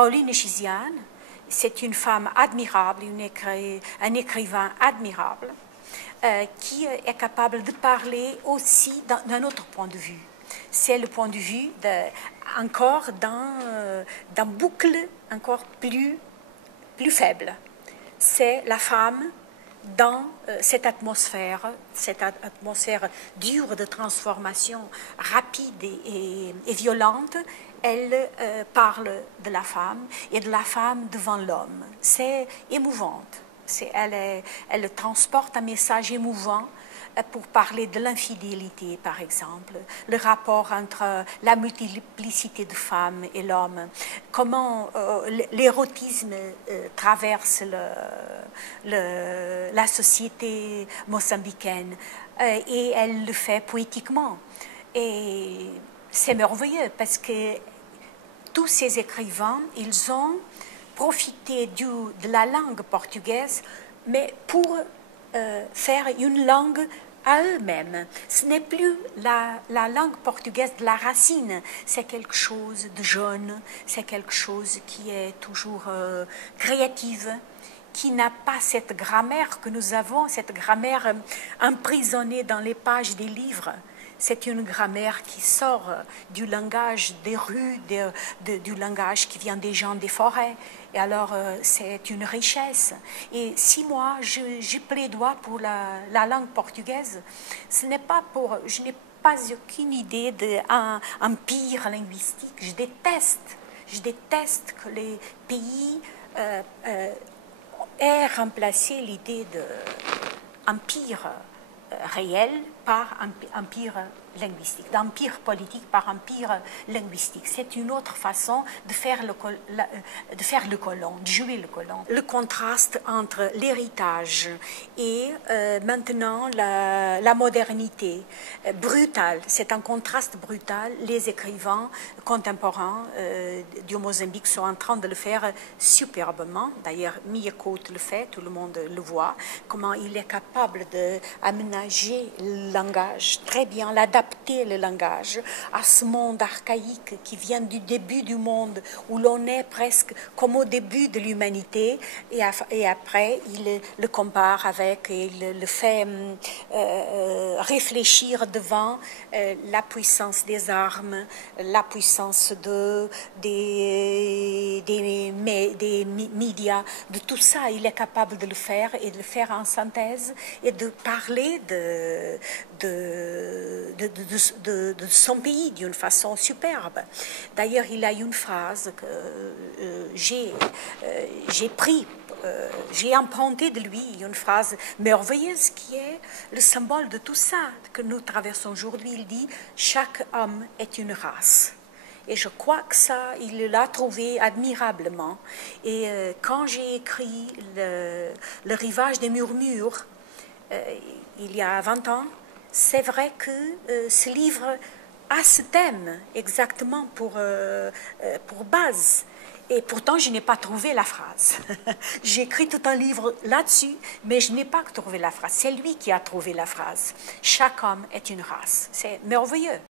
Pauline Chiziane, c'est une femme admirable, un écrivain admirable, qui est capable de parler aussi d'un autre point de vue. C'est le point de vue encore d'un boucle encore plus faible. C'est la femme dans cette atmosphère dure de transformation rapide et violente. Elle parle de la femme et de la femme devant l'homme. C'est émouvante. Elle transporte un message émouvant pour parler de l'infidélité, par exemple, le rapport entre la multiplicité de femmes et l'homme, comment l'érotisme traverse la société mozambicaine, et elle le fait poétiquement. Et c'est merveilleux parce que tous ces écrivains, ils ont profité de la langue portugaise, mais pour faire une langue à eux-mêmes. Ce n'est plus la langue portugaise de la racine, c'est quelque chose de jeune, c'est quelque chose qui est toujours créative, qui n'a pas cette grammaire que nous avons, cette grammaire emprisonnée dans les pages des livres. C'est une grammaire qui sort du langage des rues, du langage qui vient des gens des forêts. Et alors, c'est une richesse. Et si moi, je plaidoie pour la langue portugaise, je n'ai pas aucune idée d'un empire linguistique. Je déteste que les pays aient remplacé l'idée d'empire réel par empire linguistique, d'empire politique par empire linguistique. C'est une autre façon de faire le colon, de jouer le colon. Le contraste entre l'héritage et maintenant la modernité brutale, c'est un contraste brutal. Les écrivains contemporains du Mozambique sont en train de le faire superbement. D'ailleurs, Mia Couto le fait, tout le monde le voit, comment il est capable d'aménager le langage très bien, l'adapter le langage à ce monde archaïque qui vient du début du monde, où l'on est presque comme au début de l'humanité, et après il le compare avec et il le fait réfléchir devant la puissance des armes, la puissance des médias, de tout ça. Il est capable de le faire et de le faire en synthèse et de parler de son pays d'une façon superbe. D'ailleurs, il a une phrase que j'ai emprunté de lui, une phrase merveilleuse qui est le symbole de tout ça que nous traversons aujourd'hui. Il dit « Chaque homme est une race ». Et je crois que ça, il l'a trouvé admirablement. Et quand j'ai écrit le rivage des murmures, il y a 20 ans, c'est vrai que ce livre a ce thème exactement pour base. Et pourtant, je n'ai pas trouvé la phrase. J'ai écrit tout un livre là-dessus, mais je n'ai pas trouvé la phrase. C'est lui qui a trouvé la phrase. Chaque homme est une race. C'est merveilleux.